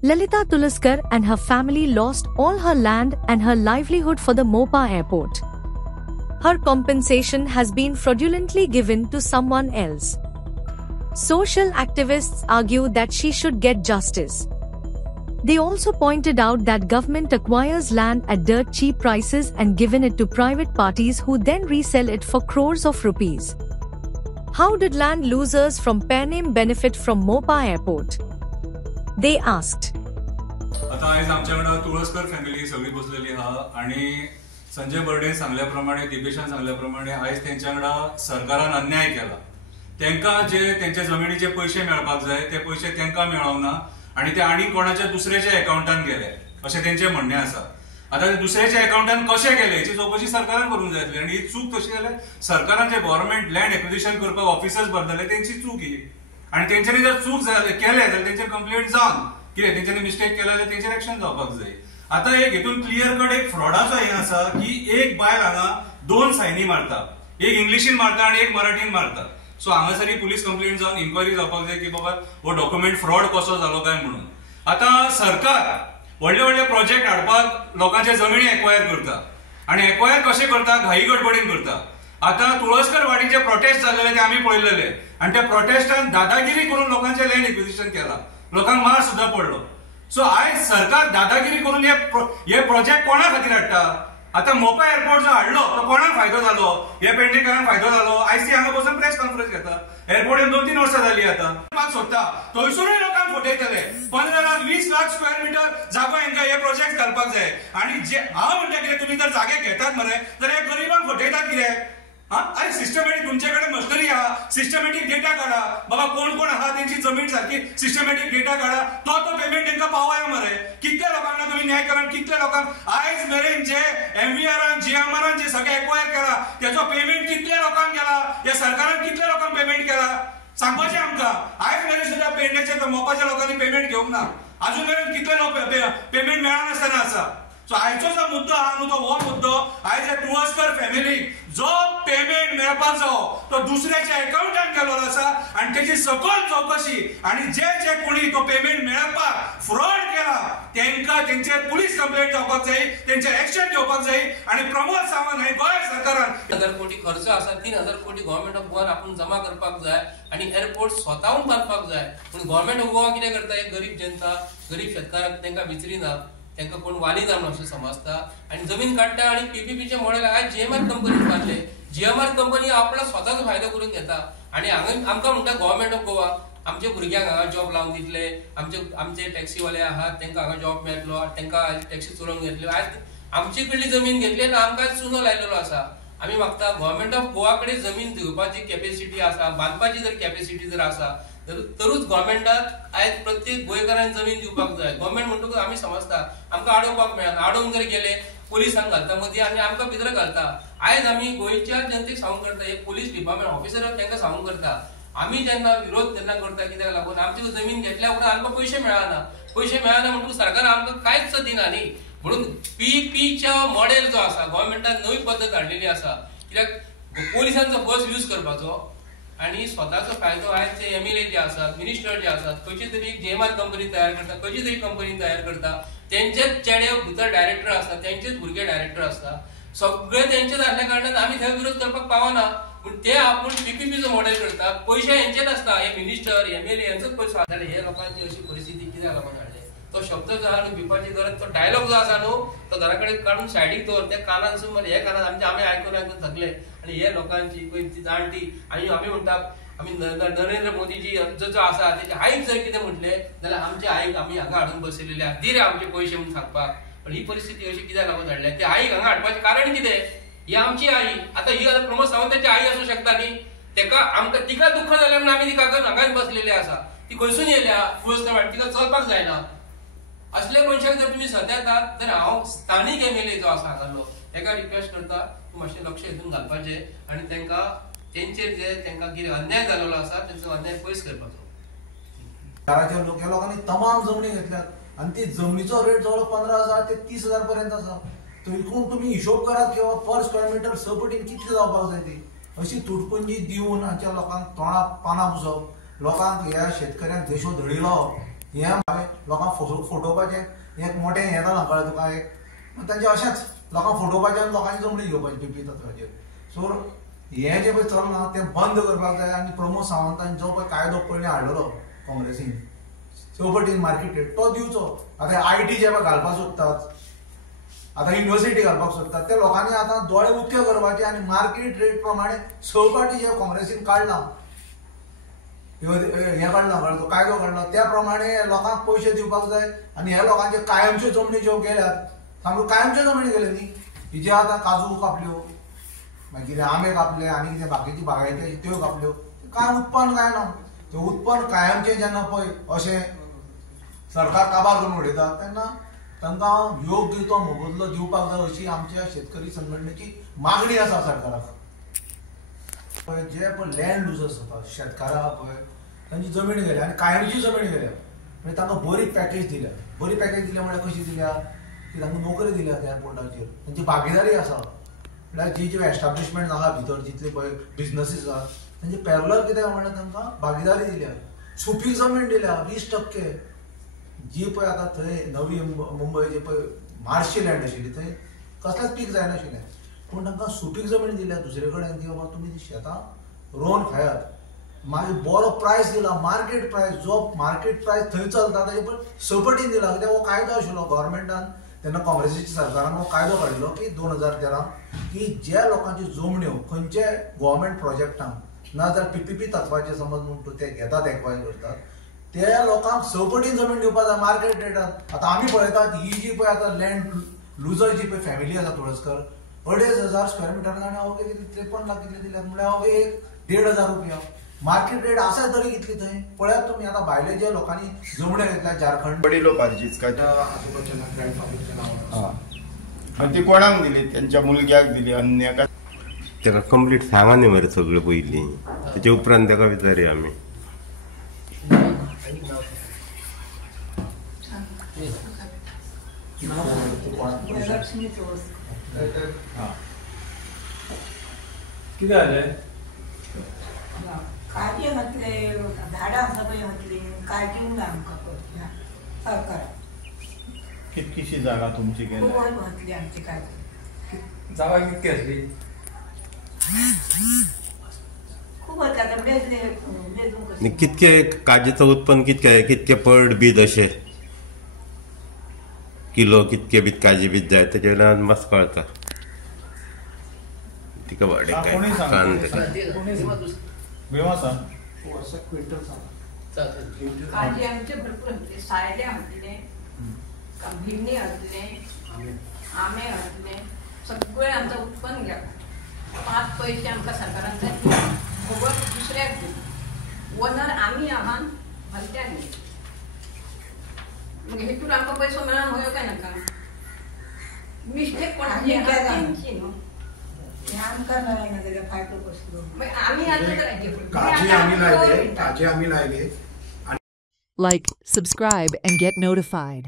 Lalita Tulaskar and her family lost all her land and her livelihood for the Mopa airport. Her compensation has been fraudulently given to someone else. Social activists argue that she should get justice. They also pointed out that government acquires land at dirt cheap prices and given it to private parties who then resell it for crores of rupees. How did land losers from Panem benefit from Mopa airport? They asked. आता आज आमच्याकडे Tulaskar family सगळी बसलेली आहा आणि संजय बर्डे सांगल्याप्रमाणे दिपेशान सांगल्याप्रमाणे आज त्यांच्याकडे सरकारान अन्याय केला. त्यांना जे त्यांच्या जमिनीचे पैसे मिळपाक जाय ते पैसे त्यांना मिळवना आणि ते आणि कोणाच्या दुसऱ्याच्या अकाउंटान गेले असे त्यांचे म्हणणे आसा. आता दुसऱ्याच्या अकाउंटान कशे गेले याची चौकशी सरकारान करूंक जाय आसली आणि ही चूक कशी जाल्या सरकारान जे गव्हर्नमेंट लँड एक्विजिशन करपाक ऑफिसर्स भरतले त्यांची चूक ही आणि त्यांच्यानी जर चूक केले जाल्यार त्यांचे कंप्लेंट जावन कितें त्यांच्यानी मिस्टेक केला जाल्यार त्यांचेर एक्शन जावपाक जाय. आता एक हेतून क्लियर कट एक फ्रॉडाचो हे आसा की एक बायल हांगा दोन सायनी मारता, एक इंग्लिशीन मारता आणि एक मराठीन मारता. सो हांगासर पुलीस कंप्लेंट जावन इन्क्वायरी जावपाक जाय की बाबा हो डॉक्युमेंट फ्रॉड कसो जालो काय म्हणून. आता सरकार व्हडले व्हडले प्रोजेक्ट हाडपाक लोकांचे जमिनी एक्वायर करता आणि एक्वायर कशे करता घाई गडबडीन करता. आता तुळसकर वाडीचे प्रोटेस्ट जाल्ले ते आम्ही पळयलेले आणि त्या प्रोटेस्टान दादागिरी करून लोकांचे लँड एक्विजिशन केला, लोकांक मार सुद्धा पडलो. सो आयज सरकार दादागिरी करून हे प्रोजेक्ट कोणा खातीर हाडटा. आता मोपा एअरपोर्ट जो हाडलो तो कोणाक फायदो जालो, हे पेडणेकरांक फायदो जालो. आयसी हांगा बसून प्रेस कॉन्फरन्स घेता. एअरपोर्टान 2-3 वर्सां जाली आता सोदता थंयसरूय लोकांक फटयतले. 15 लाख 20 लाख स्क्वेअर मीटर जागो हांकां हे प्रोजेक्ट घालपाक जाय आणि जे हांव म्हणटा कितें तुमी जर जागे घेतात मरे जाल्यार हे गरीबांक फटयतात कितें. अरे सिस्टमॅटिक तुमच्याकडे मशिनरी आहा, सिस्टमॅटिक डेटा काढा बाबा कोण कोण आहा त्यांची जमीन सारखी सिस्टमॅटिक डेटा काढा तो पेमेंट तांकां पावया मरे. कितल्या लोकांना तुम्ही न्याय करा, कितल्या लोकांक आयज मेरेन जे एमव्हीआर जीएमआर जे सगळे एक्वायर केला त्याचो पेमेंट कितल्या लोकांक केला, या सरकारान कितल्या लोकांक पेमेंट केला सांगपाचे आमकां. आयज मेरेन सुद्धा पेडणेच्या मोपाच्या लोकांनी पेमेंट घेवंक ना, अजून मेरेन कितले लोक पेमेंट मेळनासतना आसा. सो आयचो जो मुद्दो आहा न्हू तो हो मुद्दो आयज तुळसकर फॅमिलीक जो पेमेंट मेळपाक जावो तो दुसऱ्याच्या अकाउंटान गेलो आसा आणि त्याची सखोल चौकशी आणि जे जे कोणी तो पेमेंट मेळपाक फ्रॉड केला त्यांना त्यांचेर पुलीस कंप्लेंट जावपाक जाय, त्यांचे एक्शन घेवपाक जाय आणि प्रमोद सावंत हे गोंय सरकारान 1000 कोटी खर्च आसा 3000 कोटी गव्हर्नमेंट ऑफ गोवान आपण जमा करपाक जाय आणि एअरपोर्ट स्वतःहून बांदपाक जाय. पण गव्हर्नमेंट ऑफ गोवा कितें करता, एक गरीब जनता गरीब शेतकारांक तांकां विचारिना, तांकां कोण वाली ना म्हणून अशें समजता आणि जमीन काडटा आणि पीपीपीचे मॉडेल आज जीएमआर कंपनीन काडले. जीएमआर कंपनी आपला स्वताचो फायदो करून घेता आणि आमकां म्हणटा गव्हर्नमेंट ऑफ गोवा आमच्या भुरग्यांक हांगा जॉब लावन दितले, आमचे टॅक्सीवाले आहात तांकां हांगा जॉब मेळटलो, तांकां टॅक्सी चलोवंक घेतल्यो. आज आमची कडली जमीन घेतली आनी आमकां चुनो लायलेलो आसा. आमी मागता गव्हर्नमेंट ऑफ गोवा कडेन जमीन दिवपाची कॅपेसिटी आसा, बांदपाची जर कॅपेसिटी जर आसा तरूच गव्हर्नमेंटाक आयज प्रत्येक गोंयकारांक जमीन दिवपाक जाय. गव्हर्नमेंट म्हणटकूच आमी समजता आमकां आडोवपाक मेळना, आडोवन जर गेले पुलिसांक घालता मदीं आनी आमकां भितर घालता. आयज आमी गोंयच्या जनतेक सांगूंक करता, एक पुलीस डिपार्टमेंट ऑफिसर तांकां सांगूंक करता आमी जेन्ना विरोध जेन्ना करता कित्याक लागून आमची जमीन घेतल्या उपरांत आमकां पयशे मेळना म्हणटून सरकार आमकां कांयच दिना न्ही. म्हणून पीपीच्या मॉडेल जो आसा गव्हर्नमेंटान नवी पद्दत हाडलेली आसा कित्याक पोलिसांचो बस यूज करपाचो आणि स्वतःचो फायदो आयज जे एमएलए जे आसात मिनिस्टर जे आसात खंयची तरी एक जीएमआर कंपनी तयार करता, खंयची तरी कंपनी तयार करता, तेंचेच चेडे भितर डायरेक्टर आसता, तेंचेच भुरगे डायरेक्टर आसता, सगळे तेंचेच आसल्या कारणान आमी थंय विरोध करपाक पावना. पूण ते आपूण पीपीपीचो मॉडेल करता, पयशे हेंचेच आसता, हे मिनिस्टर एमएलए हेंचोच पयसो आसता. हे लोकांची अशी परिस्थिती कित्याक लागून हाडली. तो शब्द जो आहा न्हू भिवपाची गरज, तो डायलॉग जो आसा न्हू तो घरा कडेन काडून सायडीक दवर, त्या कानानसून मरे हे कानान आमी आयकून थकले आणि हे लोकांची पळय जाणटी आमी म्हणटा आमी नरेंद्र मोदीजी जो आसा तेजे आईक जर कितें म्हटले जाल्यार आमच्या आईक आमी हांगा हाडून बसयलेले आहा, दी रे आमचे पयशे म्हणून सांगपाक. पण ही परिस्थिती अशी कित्याक लागून हाडल्या, ते आईक हांगा हाडपाचें कारण कितें. ही आमची आई, आता ही प्रमोद सावंताची आई आसूं शकता न्ही, तिका दुःख जालें म्हणून आमी तिका हांगाच बसलेले आसा, ती खंयसून येयल्या तुळसकर तिका चलपाक जायना. असले मनशाक जर तुमी सत्यातात तर हांव स्थानीक एमएलए जो आसा हांगालो ताका रिक्वेस्ट करता तूं मातशें लक्ष हितून घालपाचें आणि तांकां तेंचेर जे तांकां कितें अन्याय जाल्लो आसा तेंचो अन्याय पयस करपाचो. शाराच्या लोकांनी तमाम जमनी घेतल्यात आणि ती जमनीचो रेट जवळ 15,000 ते 30,000 पर्यंत आसा. तरीकून तुम्ही हिशोब करात किंवा पर स्क्वेअर मीटर सपटीन कितली जावपाक जाय ती. अशी तुटपुंजी दिवन हाच्या लोकांक तोंडाक पानां पुसप, लोकांक ह्या शेतकऱ्यांक देशो धडी लावप, हें हांवें लोकांक फटोवपाचें एक मोठें हें जालां कळ्ळें तुका एक तांचें अशेंच लोकांक फटोवपाचें आनी लोकांची जमणी घेवपाची पीपी तत्वाचेर. सो हें जें पळय चलना तें बंद करपाक जाय आनी प्रमोद सावंतान जो पळय कायदो पयलीं हाडलेलो काँग्रेसीन चौपटीन मार्केट रेट तो दिवचो. आतां IT जे पळय घालपाक सोदतात, आतां युनिवर्सिटी घालपाक सोदतात, ते लोकांनी आतां दोळे उक्ते करपाचे आनी मार्केट रेट प्रमाणे चौपाटी जे काँग्रेसीन काडला हें काडला तो कायदो काडला त्या प्रमाणे लोकांक पयशे दिवपाक जाय आनी हे लोकांचे कायमच्यो जमनी ज्यो गेल्यात सामक्यो कायमच्यो जमनी गेले न्ही. ही जे आतां काजू कापल्यो मागीर आंबे कापले आनी कितें बाकीची बागायती त्यो कापल्यो कांय उत्पन्न जायना. तें उत्पन्न कायमचें जेन्ना पळय अशें सरकार काबार करून उडयता तेन्ना तांकां योग्य तो मोबदलो दिवपाक जाय अशी आमच्या शेतकरी संघटनेची मागणी आसा सरकाराक. पळय जे पळय लँड लुजर्स जाता शेतकारां पळय तांची जमीन गेल्या आनी कायमची जमीन गेल्या म्हणजे तांकां बरी पॅकेज दिल्या. बरी पॅकेज दिल्या म्हळ्यार कशी दिल्या की तांकां नोकरी दिल्या त्या एअरपोर्टाचेर तांची भागीदारी आसा. म्हळ्यार जी ज्यो एस्टाब्लिशमेंट आहा भितर जितले पळय बिजनसीस आहा तांचे पॅरलर कितें म्हळ्यार तांकां भागीदारी दिल्या. सुपीक जमीन दिल्या 20%. जी पळय आतां थंय नवी मुंबय जी पळय मार्शी लँड आशिल्ली थंय कसलेंच पीक जायनाशिल्लें पूण तांकां सुपीक जमीन दिल्या दुसरे कडेन की बाबा तुमी ती शेतां रोवन खायात. मागीर बरो प्रायस दिला मार्केट प्रायस जो मार्केट प्रायस थंय चलता ताचे पळय सपटीन दिला. कित्याक हो कायदो आशिल्लो गव्हर्मेंटान तेन्ना काँग्रेसीच्या सरकारान हो कायदो काडिल्लो की 2013 की ज्या लोकांच्यो जमण्यो खंयचे गव्हर्मेंट प्रोजेक्टांक ना जाल्यार PPP तत्वाचे समज म्हूण तूं ते घेतात एक्वायर करतात त्या लोकांक सपटीन जमीन दिवपाक जाय मार्केट रेटान. आतां आमी पळयतात ही जी पळय आतां लँड लुजर जी पळय फॅमिली आसा तुळसकर 2,500 स्क्वेअर मिटरान आनी हांव कितें 53 लाख कितले दिल्यात म्हळ्यार हांव एक 1,500 रुपया मार्केट रेट आसा तरी कितली थंय पळयात तुमी. आतां भायले जे लोकांनी जमण्यो घेतल्या झारखंड बडी लोकांचीच काय आजोबाच्या ग्रँडफादरचें नांव पण ती कोणाक दिली त्यांच्या मुलग्याक दिली अन्य ताका कंप्लीट सांगा न्ही मरे सगळें पयलीं तेच्या उपरांत ताका विचारया आमी. कितें जालें काजी घातले झाडां सगळी घातली काय दिवंक ना आमकां सरकार कितकीशी जागा तुमची गेल्या खूब घातली आमची काजी जागा कितकी आसली खूब घातली बेजले आनी कितके काजीचो उत्पन्न कितके पड बीत अशें किलो कितके बीत काजी बीत जाय तेजे वयल्यान मातसो कळटा तिका वाडे काय काजी आमचे भरपूर घातले सायले घातले भिन्नी घातले आंबे घातले सगळे आमचं उत्पन्न घ्या 5 पैसे आमकां सरकारान जाय खबर दुसऱ्याक दिली ओनर आमी आहात भलत्याक न्ही. मग हेतून आमकां पैसो मेळून होयो काय नाका मिस्टेक कोणाची न्हू आमकां मेळना जाल्यार फायदो कसलो आमी आतां काजी आमी लायले Like, subscribe, and get notified.